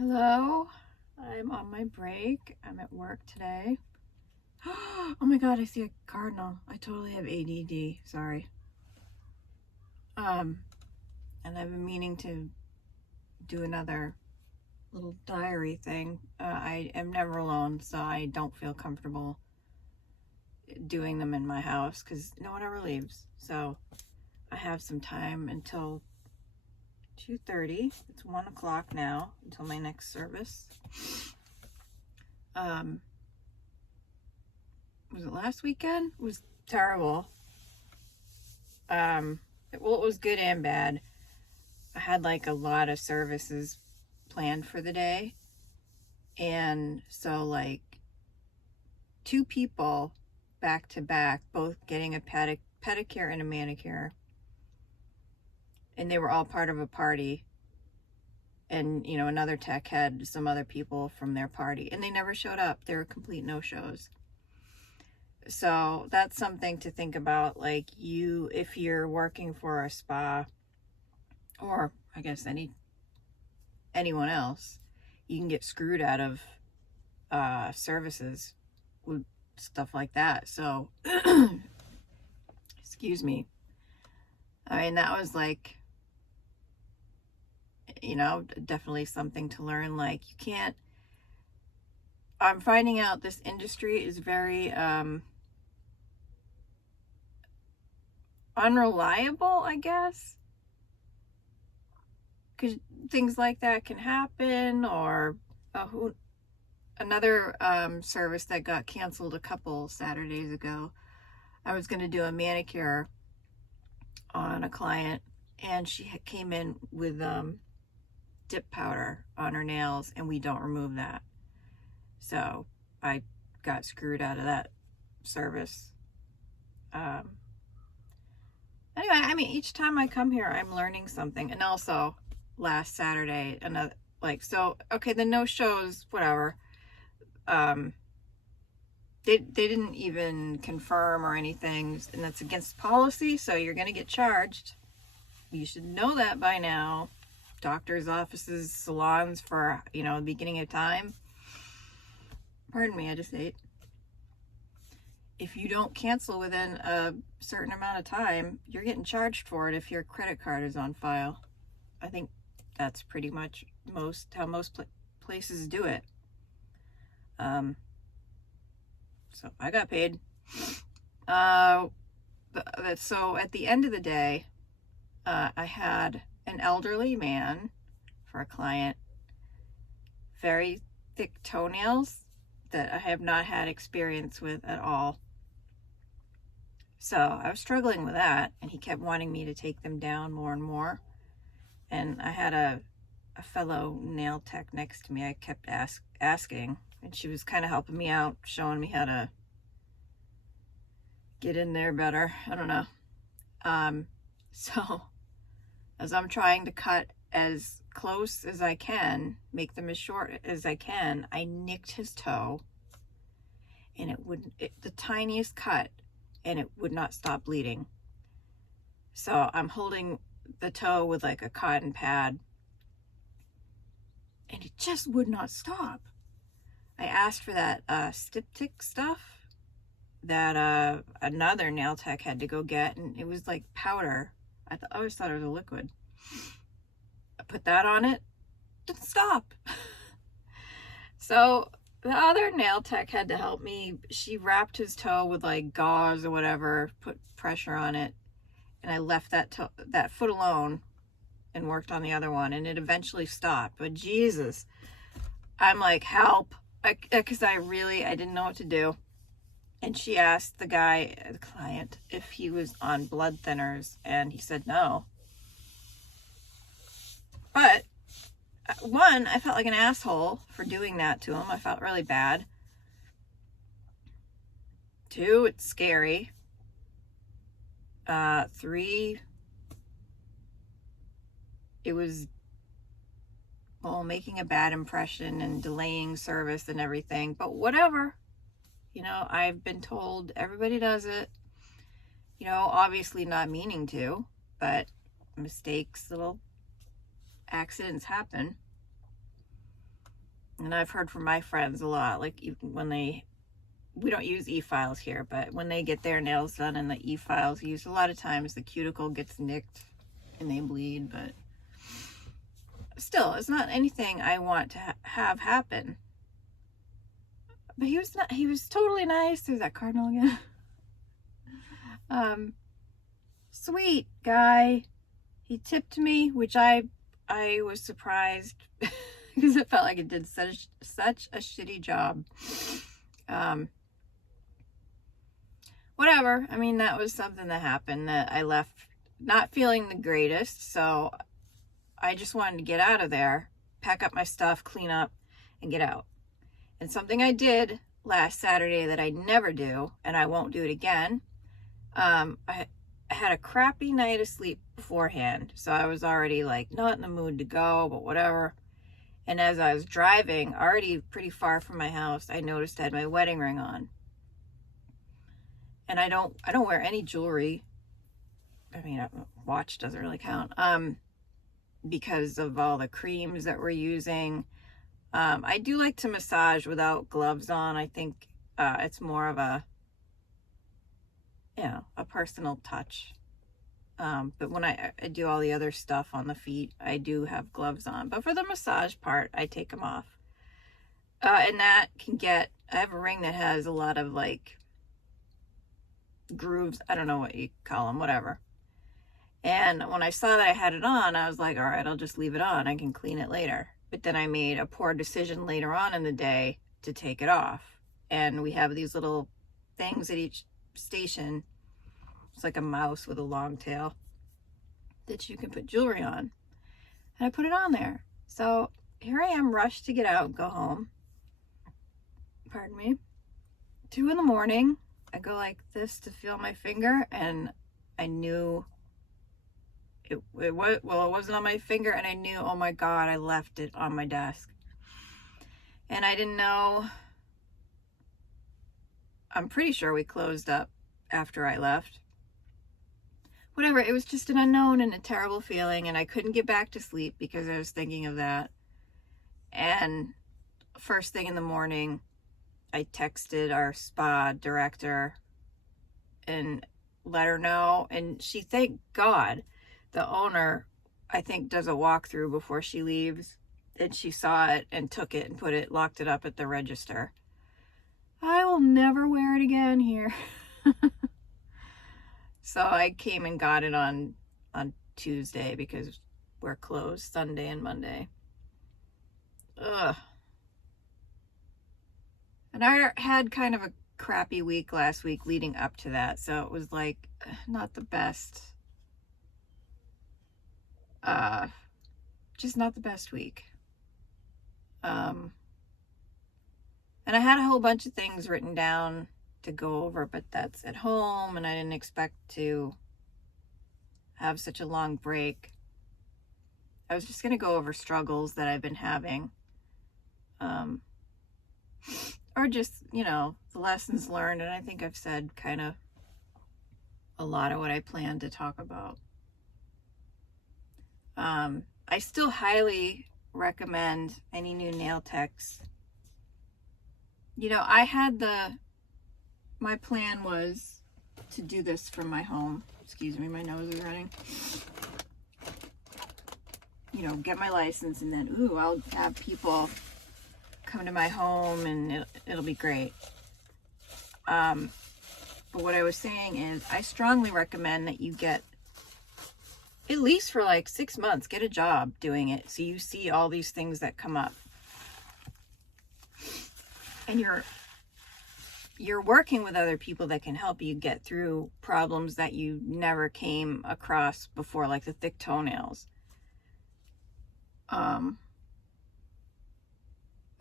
Hello, I'm on my break. I'm at work today. Oh my god, I see a cardinal. I totally have ADD. Sorry. Um, and I've been meaning to do another little diary thing. I am never alone, so I don't feel comfortable doing them in my house because no one ever leaves. So I have some time until 2:30. It's 1 o'clock now until my next service. Was it last weekend? It was terrible. Well, it was good and bad. I had like a lot of services planned for the day, and so like two people back to back, both getting a pedicure and a manicure, and they were all part of a party. And another tech had some other people from their party, and they never showed up. They were complete no-shows. So that's something to think about. Like, if you're working for a spa, or I guess anyone else, you can get screwed out of services with stuff like that. So excuse me. I mean, that was like, definitely something to learn. Like, you can't, I'm finding out this industry is very unreliable, I guess, because things like that can happen. Or another service that got canceled a couple Saturdays ago. I was going to do a manicure on a client, and she came in with dip powder on her nails, and we don't remove that. So I got screwed out of that service. Anyway, I mean, each time I come here, I'm learning something. And also, last Saturday, okay, the no shows, whatever. They didn't even confirm or anything, and that's against policy, so you're going to get charged. You should know that by now. Doctors' offices, salons for, the beginning of time. Pardon me, I just ate. If you don't cancel within a certain amount of time, you're getting charged for it if your credit card is on file. I think that's pretty much how most places do it. So I got paid. So at the end of the day, I had an elderly man for a client, very thick toenails that I have not had experience with at all. So I was struggling with that, and he kept wanting me to take them down more and more. And I had a fellow nail tech next to me. I kept asking, and she was kind of helping me out, showing me how to get in there better. I don't know. So as I'm trying to cut as close as I can, make them as short as I can, I nicked his toe, and the tiniest cut, and it would not stop bleeding. So I'm holding the toe with like a cotton pad, and it just would not stop. I asked for that Styptic stuff that another nail tech had to go get, and it was like powder. I always thought it was a liquid. I put that on it, didn't stop. So the other nail tech had to help me. She wrapped his toe with like gauze or whatever, put pressure on it, and I left that foot alone and worked on the other one, and it eventually stopped. But Jesus, I'm like, help, because I didn't know what to do. And she asked the client, if he was on blood thinners, and he said no. But one, I felt like an asshole for doing that to him. I felt really bad. Two, it's scary. Three, it was making a bad impression and delaying service and everything. But whatever. I've been told everybody does it. Obviously not meaning to, but mistakes, little accidents happen. And I've heard from my friends a lot, like even when we don't use e-files here, but when they get their nails done and the e-files used, a lot of times the cuticle gets nicked and they bleed, but still, it's not anything I want to have happen. But he was totally nice. There's that cardinal again. Sweet guy. He tipped me, which I was surprised because it felt like it did such a shitty job. Whatever. I mean, that was something that happened, that I left not feeling the greatest, so I just wanted to get out of there, pack up my stuff, clean up, and get out. And something I did last Saturday that I never do, and I won't do it again, I had a crappy night of sleep beforehand, so I was already like not in the mood to go, but whatever. And as I was driving, already pretty far from my house, I noticed I had my wedding ring on. And I don't wear any jewelry. I mean, a watch doesn't really count. Because of all the creams that we're using. I do like to massage without gloves on. I think it's more of a personal touch. But when I do all the other stuff on the feet, I do have gloves on. But for the massage part, I take them off. And that I have a ring that has a lot of like grooves. I don't know what you call them, whatever. And when I saw that I had it on, I was like, all right, I'll just leave it on. I can clean it later. But then I made a poor decision later on in the day to take it off. And we have these little things at each station. It's like a mouse with a long tail that you can put jewelry on. And I put it on there. So here I am, rushed to get out and go home. Pardon me. 2 a.m. I go like this to feel my finger, and I knew it wasn't on my finger, and I knew, oh my God, I left it on my desk. And I didn't know. I'm pretty sure we closed up after I left. Whatever, it was just an unknown and a terrible feeling, and I couldn't get back to sleep because I was thinking of that. And first thing in the morning, I texted our spa director and let her know, and she, thank God, the owner, I think, does a walkthrough before she leaves, and she saw it and took it and locked it up at the register. I will never wear it again here. So I came and got it on Tuesday because we're closed Sunday and Monday. Ugh. And I had kind of a crappy week last week leading up to that, so it was like not the best. Just not the best week. And I had a whole bunch of things written down to go over, but that's at home, and I didn't expect to have such a long break. I was just going to go over struggles that I've been having. Or just, the lessons learned, and I think I've said kind of a lot of what I plan to talk about. I still highly recommend any new nail techs. My plan was to do this from my home. Excuse me, my nose is running. Get my license, and then, I'll have people come to my home, and it'll be great. But what I was saying is, I strongly recommend that you get, at least for like 6 months, get a job doing it, so you see all these things that come up. And you're working with other people that can help you get through problems that you never came across before, like the thick toenails. I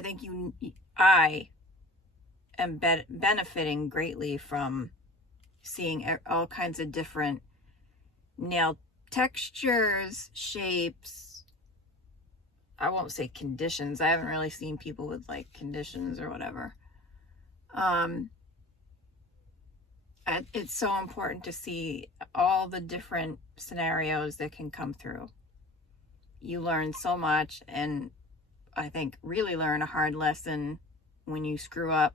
think I am benefiting greatly from seeing all kinds of different nail textures, shapes. I won't say conditions. I haven't really seen people with like conditions or whatever. It's so important to see all the different scenarios that can come through. You learn so much, and I think, really learn a hard lesson when you screw up,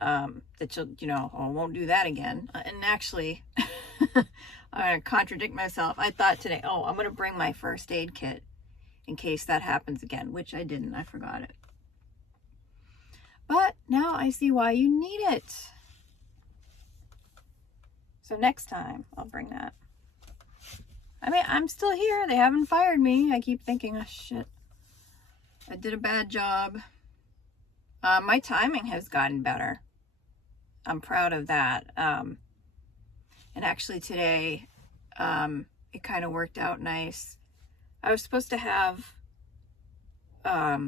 that won't do that again. And actually, I'm going to contradict myself. I thought today, I'm going to bring my first aid kit in case that happens again, which I didn't. I forgot it. But now I see why you need it. So next time I'll bring that. I mean, I'm still here. They haven't fired me. I keep thinking, oh shit, I did a bad job. My timing has gotten better. I'm proud of that. And actually today, it kind of worked out nice. I was supposed to have a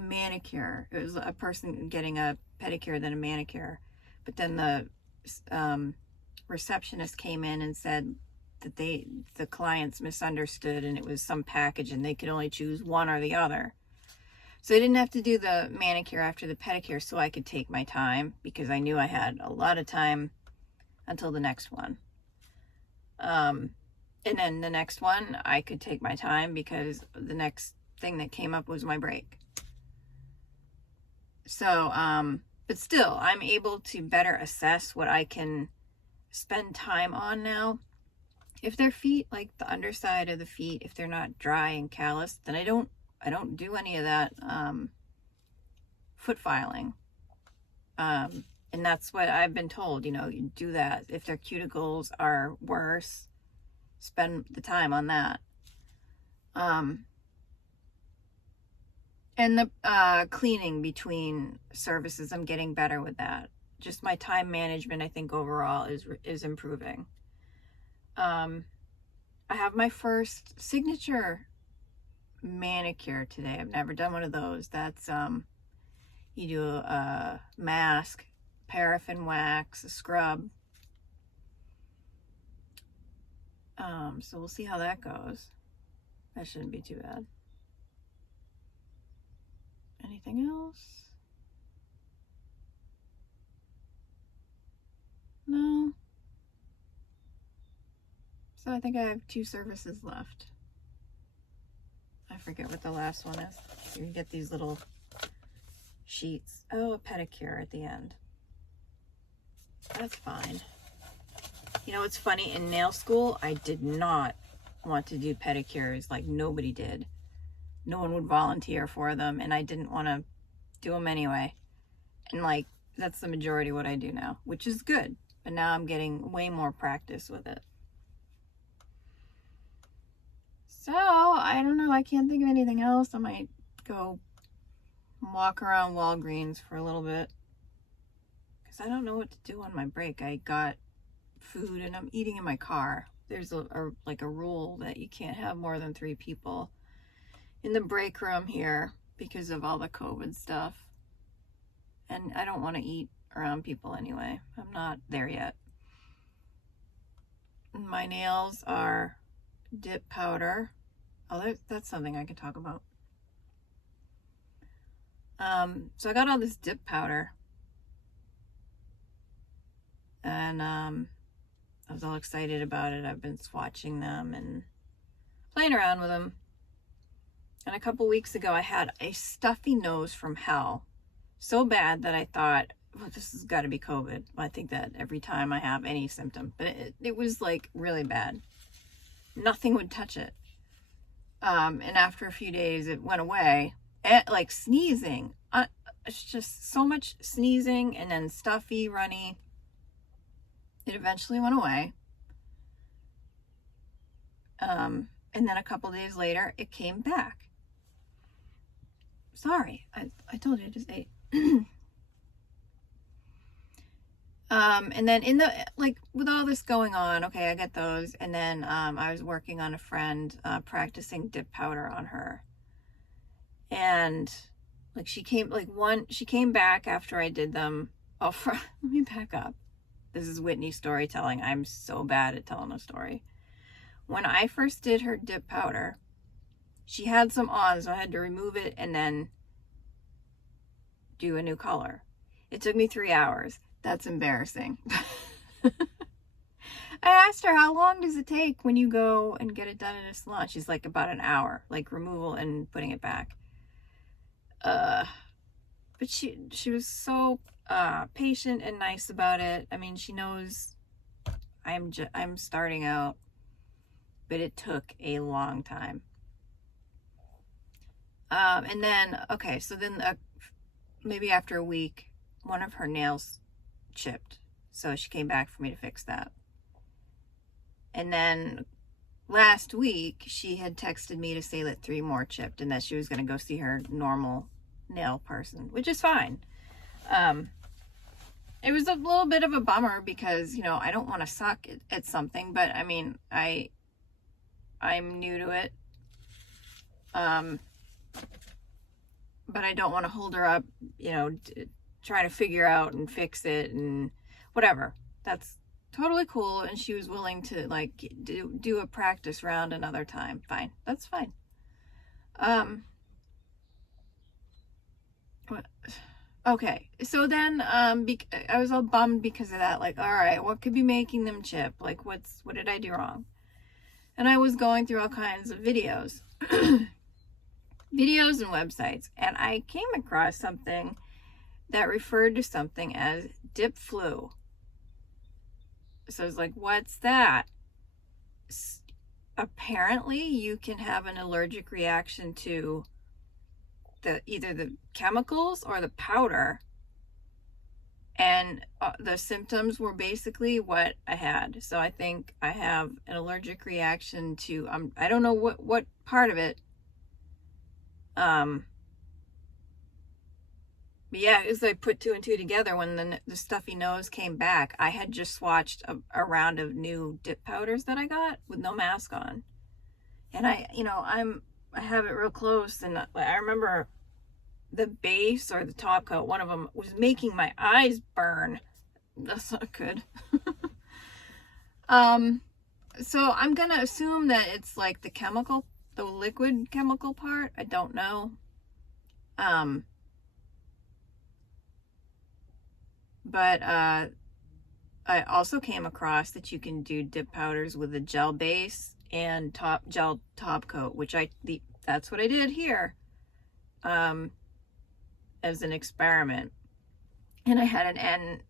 manicure. It was a person getting a pedicure, then a manicure. But then the receptionist came in and said that the clients misunderstood, and it was some package and they could only choose one or the other. So I didn't have to do the manicure after the pedicure, so I could take my time because I knew I had a lot of time until the next one. And then the next one, I could take my time because the next thing that came up was my break. So, but still, I'm able to better assess what I can spend time on now. If their feet, like the underside of the feet, if they're not dry and calloused, then I don't do any of that foot filing. And that's what I've been told, you do that. If their cuticles are worse, spend the time on that. And the cleaning between services, I'm getting better with that. Just my time management, I think overall is improving. I have my first signature manicure today. I've never done one of those. That's you do a mask, paraffin wax, a scrub. So we'll see how that goes. That shouldn't be too bad. Anything else? No. So I think I have 2 services left. I forget what the last one is. You get these little sheets. Oh, a pedicure at the end. That's fine. It's funny, in nail school, I did not want to do pedicures. Like, nobody did. No one would volunteer for them, and I didn't want to do them anyway. And like, that's the majority of what I do now, which is good. But now I'm getting way more practice with it. So, I don't know. I can't think of anything else. I might go walk around Walgreens for a little bit, because I don't know what to do on my break. I got food and I'm eating in my car. There's a rule that you can't have more than 3 people in the break room here because of all the COVID stuff. And I don't want to eat around people anyway. I'm not there yet. My nails are dip powder. Oh, that's something I could talk about. So I got all this dip powder. And I was all excited about it. I've been swatching them and playing around with them. And a couple weeks ago, I had a stuffy nose from hell. So bad that I thought, well, this has got to be COVID. I think that every time I have any symptom. But it was like really bad. Nothing would touch it. And after a few days, it went away. Like sneezing. It's just so much sneezing and then stuffy, runny. It eventually went away. And then a couple days later, it came back. Sorry, I told you I just ate. And then with all this going on, okay, I got those. And then I was working on a friend, practicing dip powder on her. And she came back after I did them. Let me back up. This is Whitney storytelling. I'm so bad at telling a story. When I first did her dip powder, she had some on, so I had to remove it and then do a new color. It took me 3 hours. That's embarrassing. I asked her, how long does it take when you go and get it done in a salon? She's like, about an hour, like removal and putting it back. But she was so patient and nice about it. I mean, she knows I'm starting out, but it took a long time. And then, okay, so then maybe after a week, one of her nails chipped. So she came back for me to fix that. And then last week, she had texted me to say that 3 more chipped and that she was going to go see her normal nail person, which is fine. It was a little bit of a bummer because, I don't want to suck at something, but I mean, I'm new to it. But I don't want to hold her up, trying to figure out and fix it and whatever. That's totally cool. And she was willing to like do a practice round another time. Fine. That's fine. Okay. So then, I was all bummed because of that. Like, all right, what could be making them chip? Like, what did I do wrong? And I was going through all kinds of videos. Videos and websites, and I came across something that referred to something as dip flu. So I was like, what's that? Apparently you can have an allergic reaction to either the chemicals or the powder, and the symptoms were basically what I had. So I think I have an allergic reaction to I don't know what part of it. But yeah, as I put 2 and 2 together, when the stuffy nose came back, I had just swatched a round of new dip powders that I got with no mask on. And I have it real close, and I remember the base or the top coat, one of them was making my eyes burn. That's not good. So I'm gonna assume that it's like the liquid chemical part. I don't know. But I also came across that you can do dip powders with a gel base and gel top coat, which that's what I did here, as an experiment. And I had an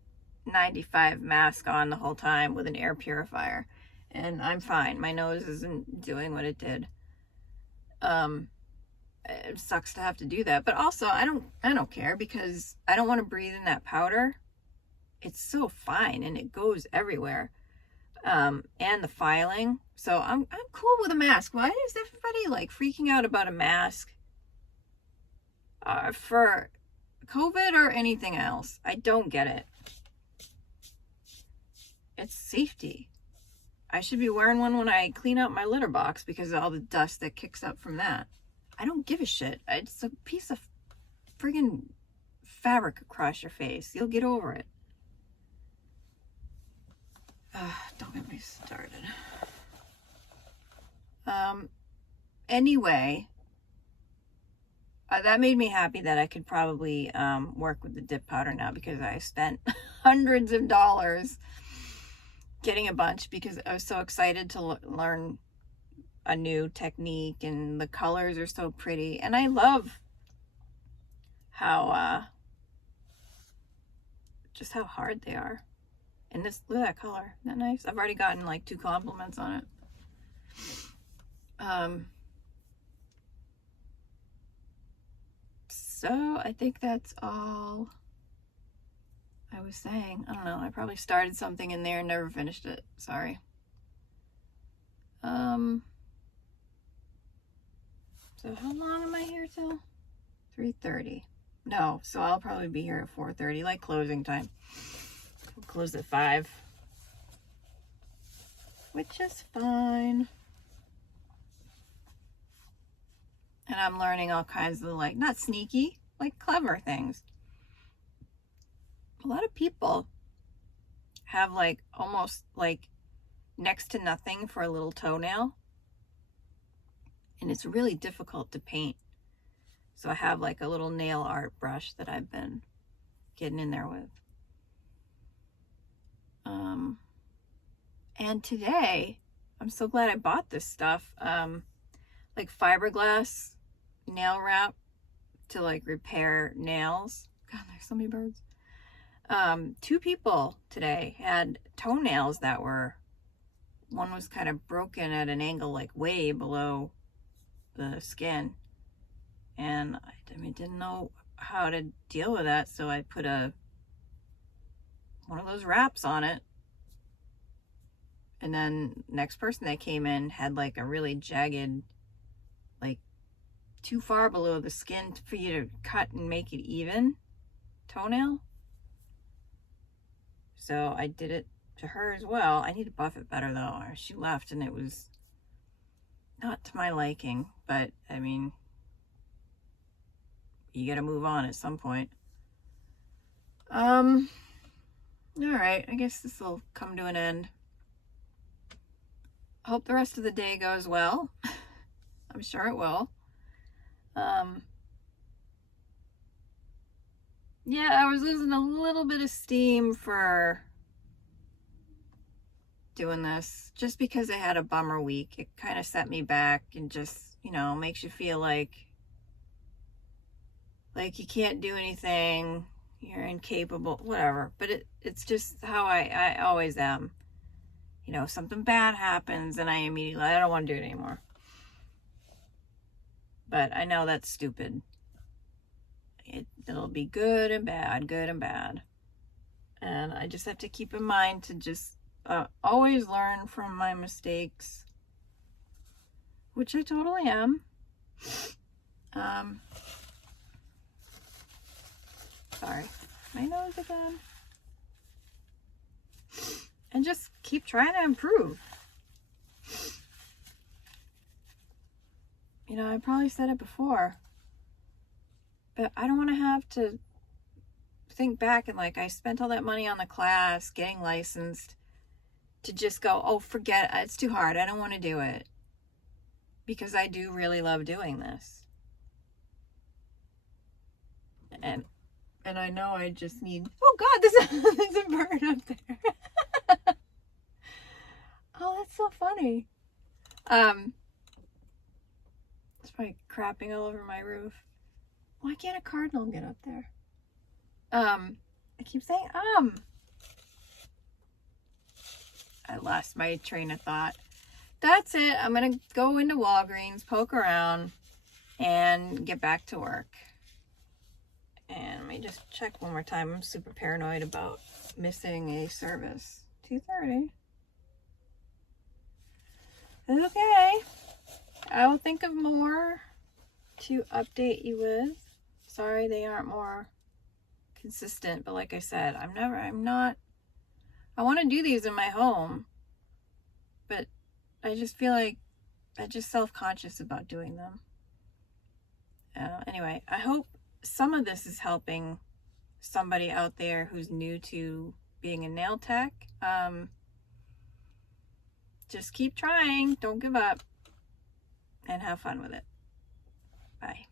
N95 mask on the whole time with an air purifier, and I'm fine. My nose isn't doing what it did. It sucks to have to do that, but also I don't care because I don't want to breathe in that powder. It's so fine and it goes everywhere. And the filing. So I'm cool with a mask. Why is everybody like freaking out about a mask? For COVID or anything else? I don't get it. It's safety. I should be wearing one when I clean out my litter box because of all the dust that kicks up from that. I don't give a shit. It's a piece of friggin' fabric across your face. You'll get over it. Don't get me started. Anyway, that made me happy that I could probably work with the dip powder now because I spent hundreds of dollars getting a bunch because I was so excited to learn a new technique, and the colors are so pretty, and I love how just how hard they are. And look at that color. Isn't that nice? I've already gotten like 2 compliments on it. So I think that's all I was saying. I don't know. I probably started something in there and never finished it. Sorry. So how long am I here till? 3:30. No, so I'll probably be here at 4:30, like closing time. We'll close at 5, which is fine. And I'm learning all kinds of like, not sneaky, like clever things. A lot of people have like almost like next to nothing for a little toenail. And it's really difficult to paint. So I have like a little nail art brush that I've been getting in there with. And today, I'm so glad I bought this stuff. Like fiberglass nail wrap to like repair nails. God, there's so many birds. 2 people today had toenails that one was kind of broken at an angle, like way below the skin. And I mean, didn't know how to deal with that. So I put one of those wraps on it. And then next person that came in had like a really jagged, like too far below the skin for you to cut and make it even toenail. So I did it to her as well. I need to buff it better though. She left and it was not to my liking, but I mean, you gotta move on at some point. All right, I guess this will come to an end. I hope the rest of the day goes well. I'm sure it will. Yeah, I was losing a little bit of steam for doing this just because I had a bummer week. It kind of set me back and just, makes you feel like you can't do anything, you're incapable, whatever. But it's just how I always am. Something bad happens and I don't want to do it anymore. But I know that's stupid. It'll be good and bad, good and bad. And I just have to keep in mind to just always learn from my mistakes, which I totally am. Sorry, my nose again. And just keep trying to improve. I probably said it before, but I don't want to have to think back and I spent all that money on the class, getting licensed, to just go, oh, forget it. It's too hard. I don't want to do it. Because I do really love doing this. And I know I just need, oh God, there's a bird up there. Oh, that's so funny. It's probably crapping all over my roof. Why can't a cardinal get up there? I keep saying, I lost my train of thought. That's it. I'm going to go into Walgreens, poke around, and get back to work. And let me just check one more time. I'm super paranoid about missing a service. 2:30. It's okay. I will think of more to update you with. Sorry they aren't more consistent, but like I said, I want to do these in my home, but I just feel like I'm just self-conscious about doing them. Anyway, I hope some of this is helping somebody out there who's new to being a nail tech. Just keep trying, don't give up, and have fun with it. Bye.